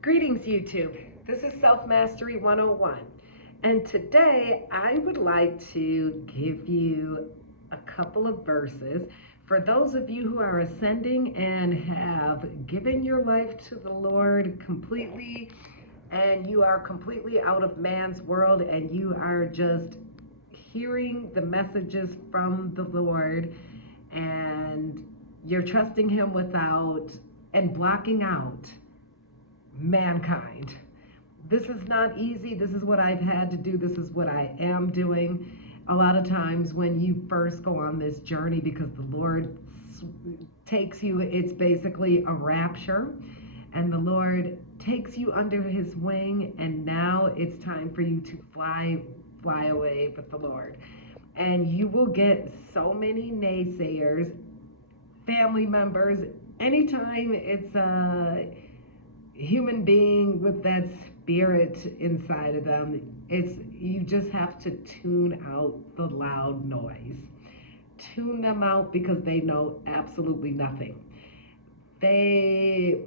Greetings, YouTube. This is Self Mastery 101. And today I would like to give you a couple of verses for those of you who are ascending and have given your life to the Lord completely, and you are completely out of man's world, and you are just hearing the messages from the Lord, and you're trusting Him without and blocking out mankind. This is not easy. This is what I've had to do. This is what I am doing. A lot of times when you first go on this journey, because the Lord takes you, it's basically a rapture, and the Lord takes you under His wing, and now it's time for you to fly away with the Lord. And you will get so many naysayers, family members, anytime it's a human being with that spirit inside of them. It's, you just have to tune out the loud noise. Tune them out because they know absolutely nothing. They,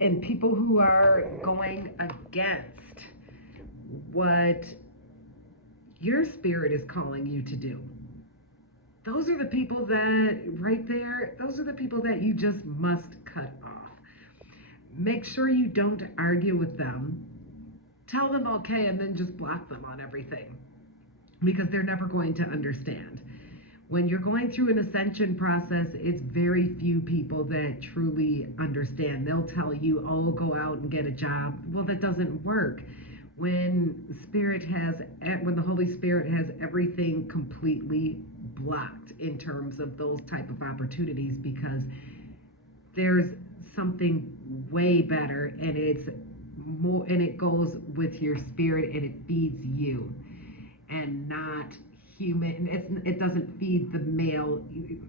and people who are going against what your spirit is calling you to do. Those are the people that, right there, those are the people that you just must cut off. Make sure you don't argue with them. Tell them okay, and then just block them on everything, because they're never going to understand. When you're going through an ascension process, it's very few people that truly understand. They'll tell you, oh, go out and get a job. Well, that doesn't work. When when the Holy Spirit has everything completely blocked in terms of those type of opportunities, because there's something way better, and it's more, and it goes with your spirit, and it feeds you and not human. It doesn't feed the male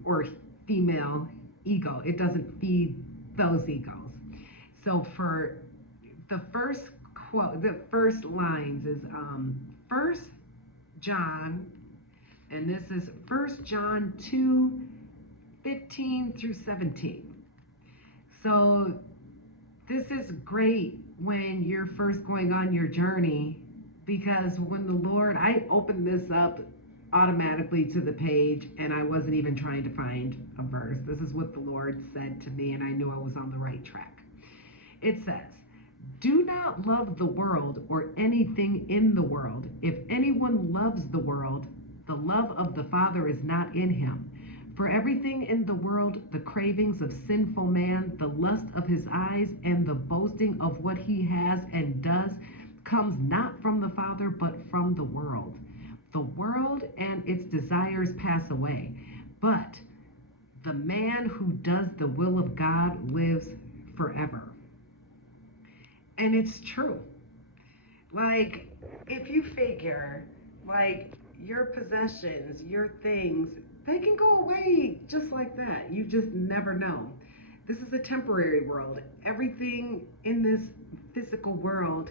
or female ego. It doesn't feed those egos. So for the first quote, the first lines is First John, and this is First John 2:15-17. So this is great when you're first going on your journey, because when the Lord, I opened this up automatically to the page, and I wasn't even trying to find a verse. This is what the Lord said to me, and I knew I was on the right track. It says, "Do not love the world or anything in the world. If anyone loves the world, the love of the Father is not in him. For everything in the world, the cravings of sinful man, the lust of his eyes, and the boasting of what he has and does, comes not from the Father, but from the world. The world and its desires pass away, but the man who does the will of God lives forever." And it's true. Like, if you figure, like, your possessions, your things, they can go away just like that. You just never know. This is a temporary world. Everything in this physical world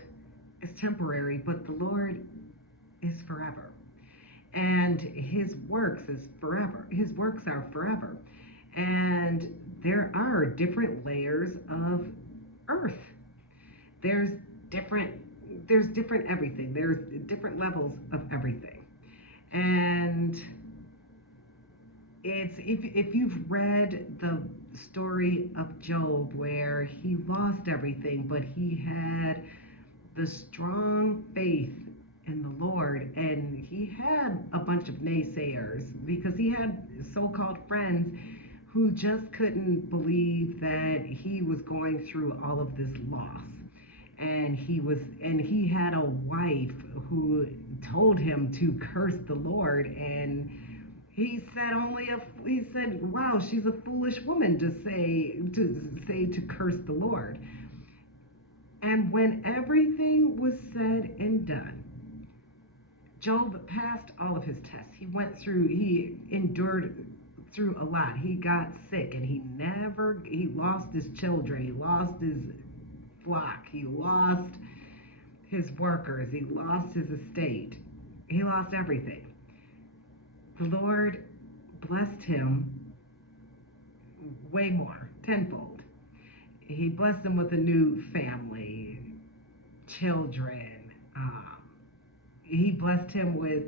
is temporary, but the Lord is forever. And His works is forever. His works are forever. And there are different layers of earth. There's different there's different everything. There's different levels of everything. And it's, if you've read the story of Job, where he lost everything, but he had the strong faith in the Lord, and he had a bunch of naysayers, because he had so-called friends who just couldn't believe that he was going through all of this loss. And he had a wife who told him to curse the Lord, and he said, wow, she's a foolish woman to say to curse the Lord. And when everything was said and done, Job passed all of his tests. He endured through a lot. He got sick, and he lost his children, he lost his flock, he lost his workers, he lost his estate, he lost everything. The Lord blessed him way more, tenfold. He blessed him with a new family, children. He blessed him with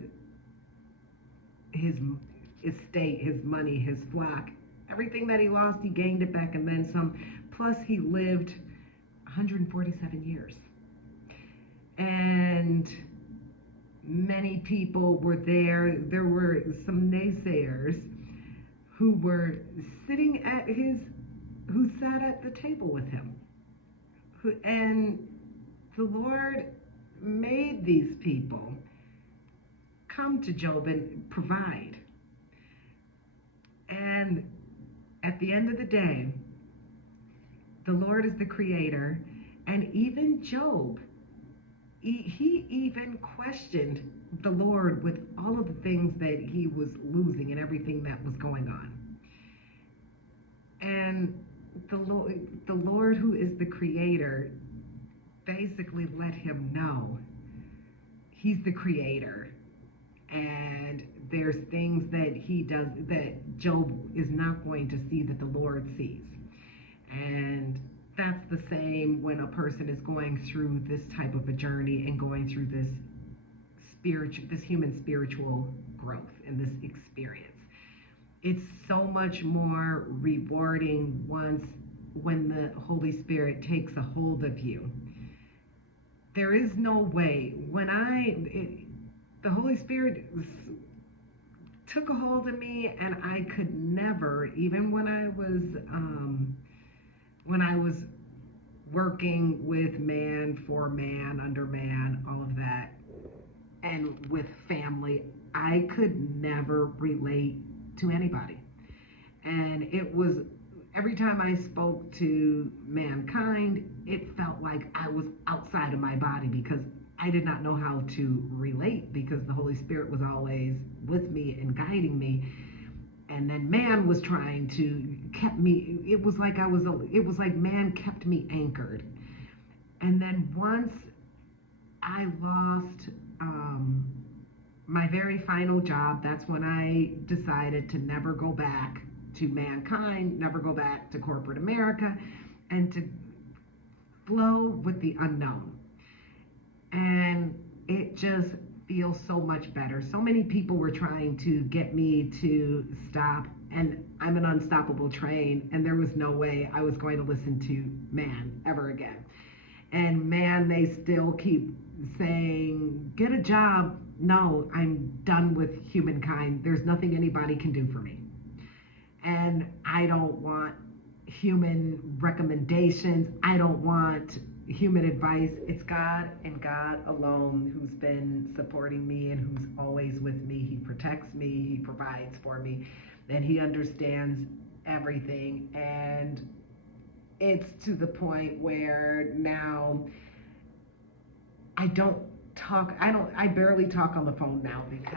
his estate, his money, his flock. Everything that he lost, he gained it back and then some. Plus, he lived 147 years. And many people were there. There were some naysayers who were sitting at who sat at the table with him. And the Lord made these people come to Job and provide. And at the end of the day, the Lord is the creator, and even Job, he even questioned the Lord with all of the things that he was losing and everything that was going on. And the Lord who is the creator basically let him know he's the creator, and there's things that he does that Job is not going to see that the Lord sees. And that's the same when a person is going through this type of a journey and going through this human spiritual growth and this experience. It's so much more rewarding when the Holy Spirit takes a hold of you. There is no way. The Holy Spirit took a hold of me, and I could never, even when I was working with man, for man, under man, all of that, and with family, I could never relate to anybody. And it was, every time I spoke to mankind, it felt like I was outside of my body because I did not know how to relate, because the Holy Spirit was always with me and guiding me. And then man was trying to kept me, it was like man kept me anchored. And then once I lost my very final job, that's when I decided to never go back to mankind, never go back to corporate America, and to flow with the unknown. And it just feels so much better. So many people were trying to get me to stop, and I'm an unstoppable train, and there was no way I was going to listen to man ever again. And man, they still keep saying, get a job. No, I'm done with humankind. There's nothing anybody can do for me. And I don't want human recommendations. I don't want human advice. It's God and God alone who's been supporting me and who's always with me. He protects me, he provides for me, and he understands everything. And it's to the point where now I barely talk on the phone now because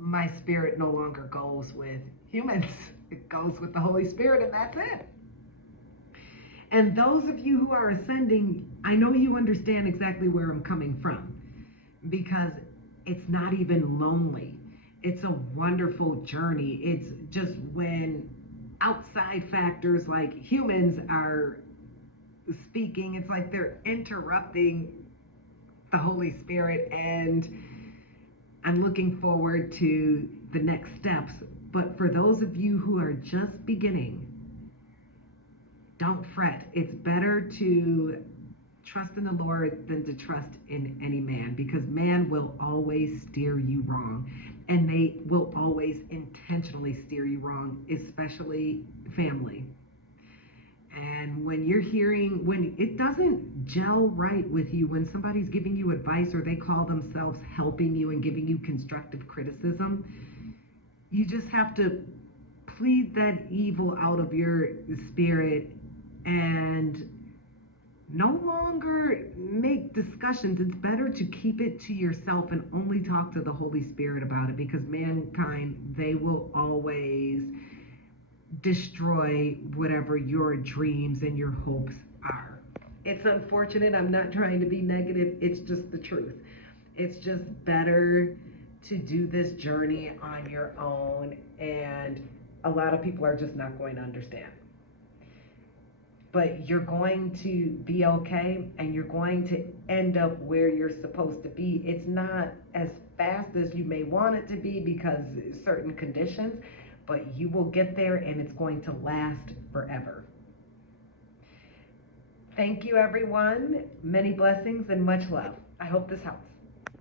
my spirit no longer goes with humans. It goes with the Holy Spirit, and that's it. And those of you who are ascending, I know you understand exactly where I'm coming from, because it's not even lonely. It's a wonderful journey. It's just when outside factors like humans are speaking, it's like they're interrupting the Holy Spirit, and I'm looking forward to the next steps. But for those of you who are just beginning, don't fret. It's better to trust in the Lord than to trust in any man, because man will always steer you wrong, and they will always intentionally steer you wrong, especially family. And when it doesn't gel right with you, when somebody's giving you advice or they call themselves helping you and giving you constructive criticism, you just have to plead that evil out of your spirit and no longer make discussions. It's better to keep it to yourself and only talk to the Holy Spirit about it, because mankind, they will always destroy whatever your dreams and your hopes are. It's unfortunate. I'm not trying to be negative. It's just the truth. It's just better to do this journey on your own, and a lot of people are just not going to understand. but you're going to be okay, and you're going to end up where you're supposed to be. It's not as fast as you may want it to be because certain conditions, but you will get there, and it's going to last forever. Thank you, everyone. Many blessings and much love. I hope this helps.